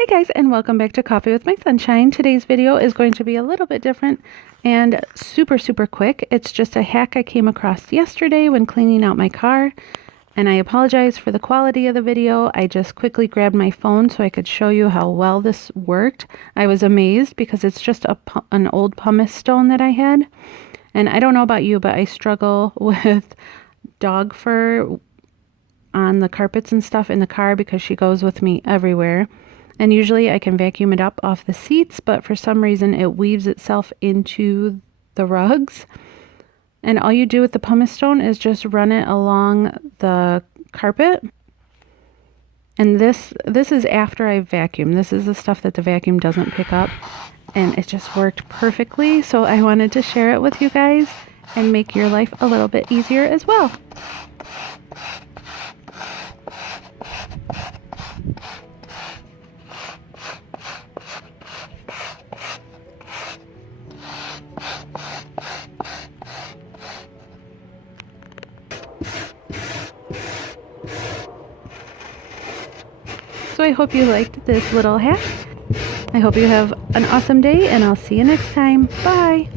Hey guys, and welcome back to Coffee with My Sunshine. Today's video is going to be a little bit different and super quick. It's just a hack I came across yesterday when cleaning out my car, and I apologize for the quality of the video. I just quickly grabbed my phone so I could show you how well this worked. I was amazed because it's just an old pumice stone that I had, and I don't know about you, but I struggle with dog fur on the carpets and stuff in the car because she goes with me everywhere. And usually I can vacuum it up off the seats, but for some reason it weaves itself into the rugs. And all you do with the pumice stone is just run it along the carpet. And this is after I've vacuumed. This is the stuff that the vacuum doesn't pick up. And it just worked perfectly. So I wanted to share it with you guys and make your life a little bit easier as well. So I hope you liked this little hack. I hope you have an awesome day, and I'll see you next time. Bye!